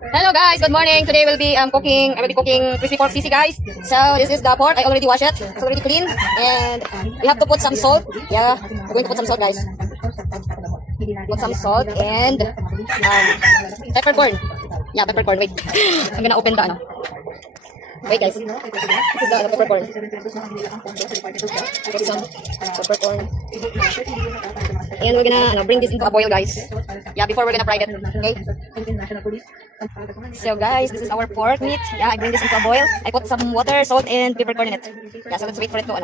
Hello guys, good morning. Today I will be cooking crispy pork sisig guys. So this is the pork. I already washed it. It's already clean and we have to put some salt. Yeah, we're going to put some salt guys. Put some salt and peppercorn. Yeah, peppercorn. Wait. I'm gonna open the ano. Wait guys. This is the peppercorn. Put some peppercorn. And we're gonna bring this into a boil guys. Yeah, before we're gonna fry it. Okay. So guys, this is our pork meat. Yeah, I bring this into a boil. I put some water, salt, and peppercorn in it. Yeah, so let's wait for it to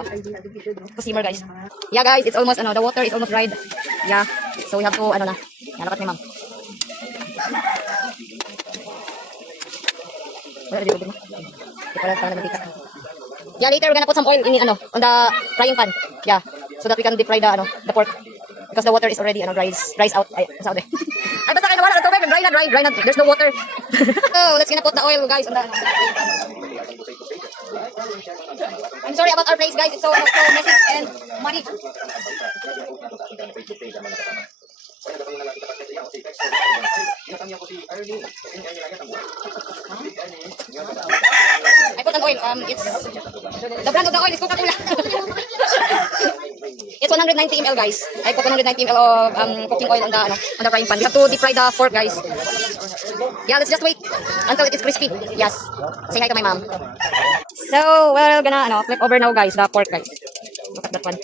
simmer guys. Yeah guys, it's almost the water is almost dried. Yeah, so we have to na. Yeah, look at me ma'am. Yeah, later we're gonna put some oil in on the frying pan. Yeah, so that we can deep fry the pork. Because the water is already dries out. Ay, out eh. Ay, basta kayo nawala ng tubig. Dry na. There's no water. So, let's gonna put the oil, guys, on the... I'm sorry about our place, guys. It's so messy and muddy. I put an oil. It's... The brand of the oil is Coca-Cola. It's 190 ml guys. I put 190 ml of cooking oil on the frying pan. We have to deep fry the pork guys. Yeah, let's just wait until it is crispy. Yes. Say hi to my mom. So we're gonna flip over now guys the pork guys. Look at that one.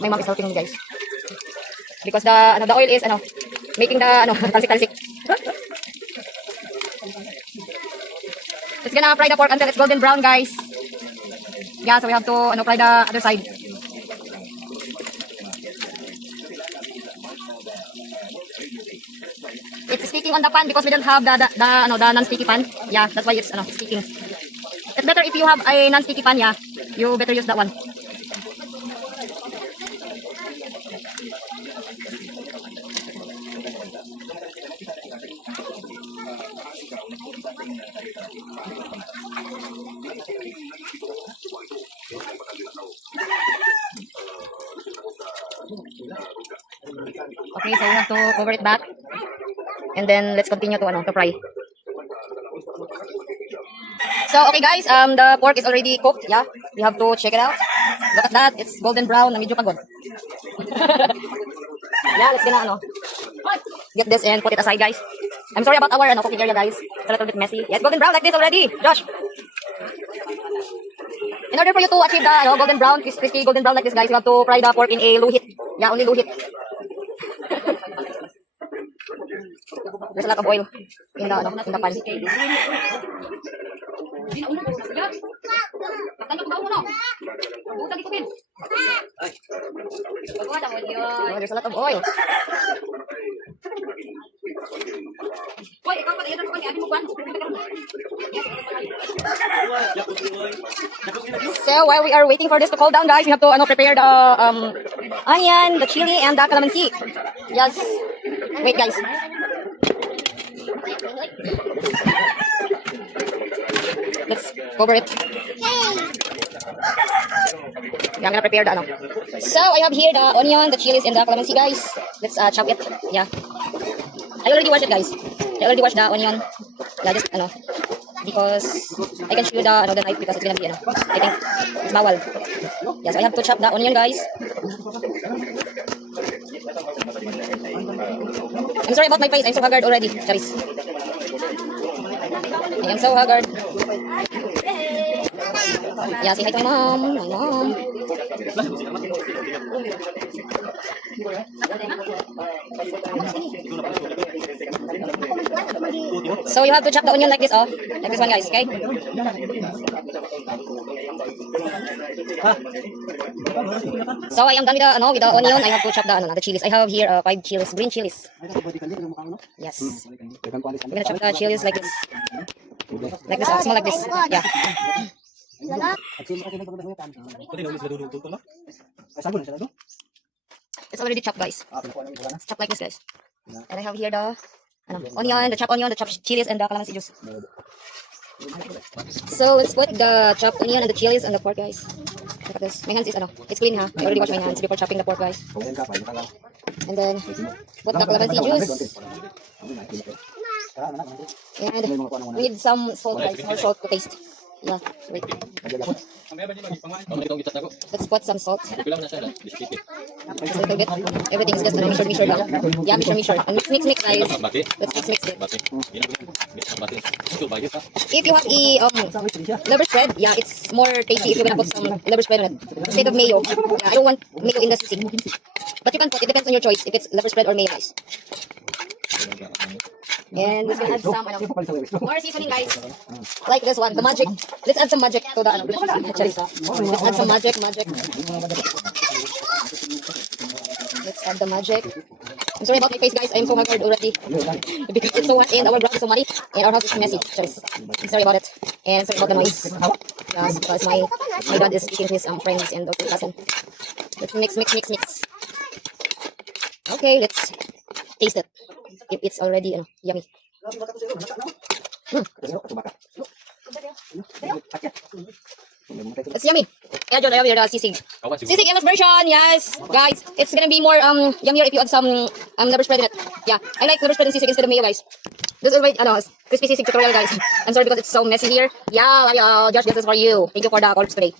My mom is helping me guys. Because the oil is making the talsik. It's gonna fry the pork until it's golden brown guys. Yeah, so we have to fry the other side. It's sticking on the pan because we don't have the non-sticky pan. Yeah, that's why it's sticking. It's better if you have a non-sticky pan. Yeah, you better use that one. Okay, so we have to cover it back. And then let's continue to fry. So okay guys, the pork is already cooked. Yeah, you have to check it out. Look at that, it's golden brown. Medyo pagod. Yeah, let's gonna get this and put it aside, guys. I'm sorry about our cooking area, guys. It's a little bit messy. Yeah, it's golden brown like this already, Josh. In order for you to achieve the golden brown, crispy golden brown like this, guys, you have to fry the pork in a low heat. Yeah, only low heat. There's a lot of oil in the pan. Oh, there's a lot of oil. So while we are waiting for this to cool down, guys, we have to prepare the onion, the chili, and the calamansi. Yes. Wait, guys. Let's cover it. Yeah, I'm gonna prepare the So I have here the onion, the chilies, and the calamansi, guys. Let's chop it. Yeah. I already washed it, guys. I already washed the onion. Yeah, just because I can chew the knife because it's gonna be I think it's bawal. Yeah, so I have to chop the onion, guys. I'm sorry about my face. I'm so haggard already, Charis. I am so haggard. Yeah, say hi to my mom. My mom. So you have to chop the onion like this, like this one, guys. Okay. So I am done with the onion. I have to chop the chilies. I have here 5 chilies, green chilies. Yes. I'm gonna chop the chilies like this, small like this. Yeah. It's already chopped, guys. It's chopped like this, guys. And I have here the onion, the chopped chilies, and the calamansi juice. So let's put the chopped onion and the chilies on the pork, guys. Look at this. My hands is it's clean, ha. I already washed my hands before chopping the pork, guys. And then put the calamansi juice. And we need some salt, guys. More salt to taste. Yeah, wait. Let's put some salt. Just a little bit. Everything is just measure lang. Yeah, measure. And mix, guys. Let's mix it. If you have liver spread, yeah, it's more tasty if you're gonna put some liver spread on it instead of mayo. Yeah, I don't want mayo in the sisig, but you can put. It depends on your choice if it's liver spread or mayo, guys. And let's add some more seasoning, guys. Like this one, the magic. Let's add some magic to the let's add some magic. Let's add the magic. I'm sorry about my face, guys. I'm so haggard already because it's so hot and our ground is so muddy and our house is messy. I'm sorry about it and sorry about the noise. Yes, because my dad is eating his friends and also cousin. Let's mix. Okay, let's taste it. It's already yummy. It's yummy. Add your sisig. Sisig Emma's version, yes. Guys, it's gonna be more yummier if you add some liver spread in it. Yeah, I like liver spread and sisig instead of mayo, guys. This is my crispy sisig tutorial, guys. I'm sorry because it's so messy here. Yeah, Josh, this is for you. Thank you for the calls today.